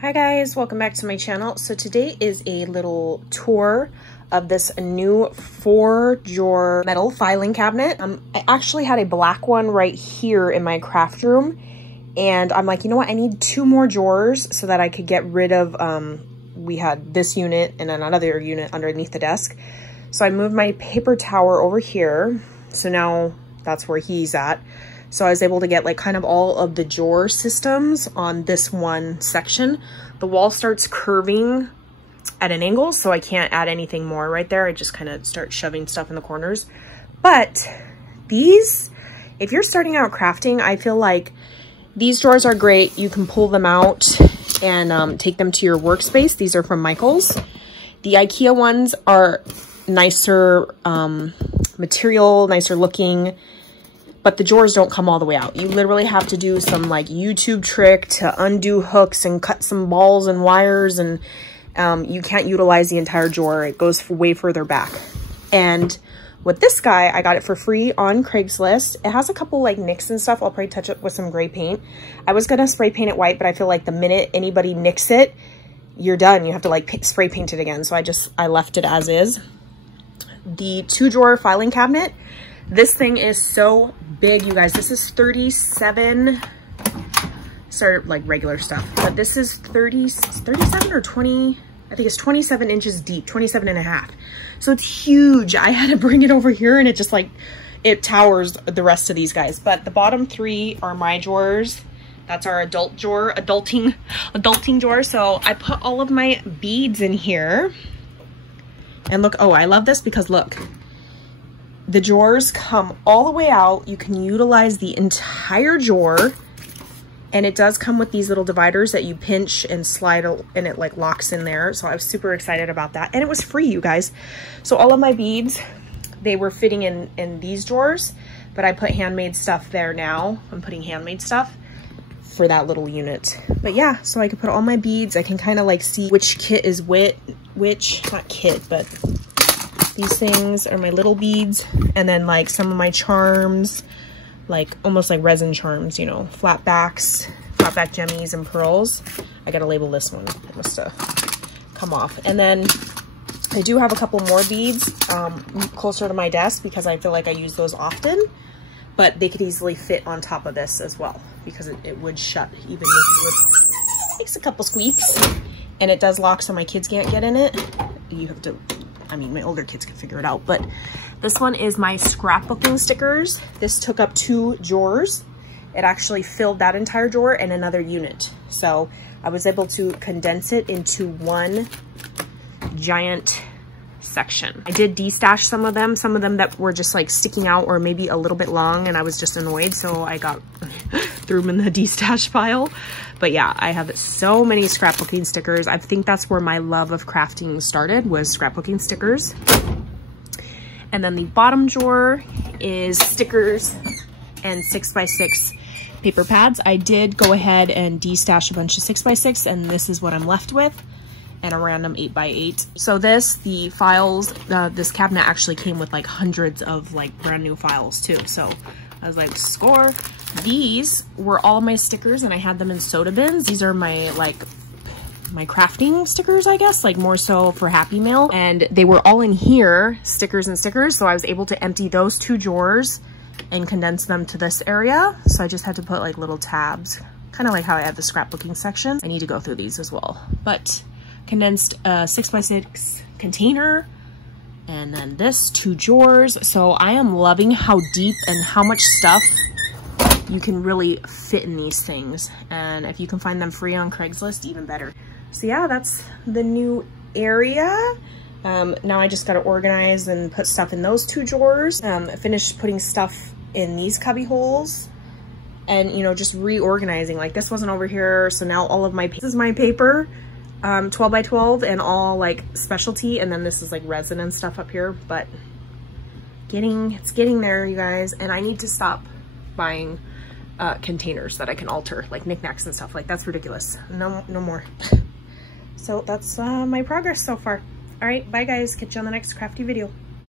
Hi guys, welcome back to my channel. So today is a little tour of this new 4-drawer metal filing cabinet. I actually had a black one right here in my craft room, and I'm like, you know what, I need 2 more drawers so that I could get rid of, we had this unit and then another unit underneath the desk. So I moved my paper tower over here. So now that's where he's at. So I was able to get like kind of all of the drawer systems on this one section. The wall starts curving at an angle, so I can't add anything more right there. I just kind of start shoving stuff in the corners. But these, if you're starting out crafting, I feel like these drawers are great. You can pull them out and take them to your workspace. These are from Michaels. The IKEA ones are nicer material, nicer looking, but the drawers don't come all the way out. You literally have to do some like YouTube trick to undo hooks and cut some balls and wires, and you can't utilize the entire drawer. It goes way further back. And with this guy, I got it for free on Craigslist. It has a couple like nicks and stuff. I'll probably touch it with some gray paint. I was gonna spray paint it white, but I feel like the minute anybody nicks it, you're done. You have to like spray paint it again. So I left it as is. The 2-drawer filing cabinet. This thing is so big, you guys. This is 37, sorry, like regular stuff, but this is 37 or 20, I think it's 27 inches deep, 27 and a half. So it's huge. I had to bring it over here and it just like, it towers the rest of these guys. But the bottom 3 are my drawers. That's our adult drawer, adulting drawer. So I put all of my beads in here. And look, oh, I love this because look, the drawers come all the way out. You can utilize the entire drawer, and it does come with these little dividers that you pinch and slide, and it like locks in there. So I was super excited about that, and it was free, you guys. So all of my beads, they were fitting in these drawers, but I put handmade stuff there now. I'm putting handmade stuff for that little unit. But yeah, so I can put all my beads. I can kind of like see which kit is which, not kit, but these things are my little beads, and then like some of my charms, like almost like resin charms, you know, flat back jemmies and pearls. I gotta label this one. It must have come off. And then I do have a couple more beads closer to my desk because I feel like I use those often, but they could easily fit on top of this as well because it would shut even with makes a couple squeaks, and it does lock so my kids can't get in it. You have to, I mean, my older kids can figure it out. But this one is my scrapbooking stickers. This took up 2 drawers. It actually filled that entire drawer and another unit. So I was able to condense it into one giant section. I did destash some of them that were just like sticking out or maybe a little bit long, and I was just annoyed, so I got threw them in the destash pile. But yeah, I have so many scrapbooking stickers. I think that's where my love of crafting started, was scrapbooking stickers. And then the bottom drawer is stickers and 6x6 paper pads. I did go ahead and destash a bunch of 6x6, and this is what I'm left with, and a random 8x8. So the files, this cabinet actually came with like hundreds of like brand new files too. So I was like, score. These were all my stickers, and I had them in soda bins. These are my my crafting stickers, I guess, like more so for Happy Mail. And they were all in here, stickers and stickers. So I was able to empty those 2 drawers and condense them to this area. So I just had to put like little tabs, kind of like how I have the scrapbooking section. I need to go through these as well. But condensed 6x6 container, and then this 2 drawers. So I am loving how deep and how much stuff you can really fit in these things. And if you can find them free on Craigslist, even better. So yeah, that's the new area. Now I just got to organize and put stuff in those 2 drawers. I finished putting stuff in these cubby holes, and you know, just reorganizing. Like this wasn't over here, so now all of this is my paper, 12 by 12, and all like specialty, and then this is like resin and stuff up here. But it's getting there, you guys. And I need to stop buying containers that I can alter, like knickknacks and stuff. Like that's ridiculous. No more. So that's my progress so far. All right, bye guys, catch you on the next crafty video.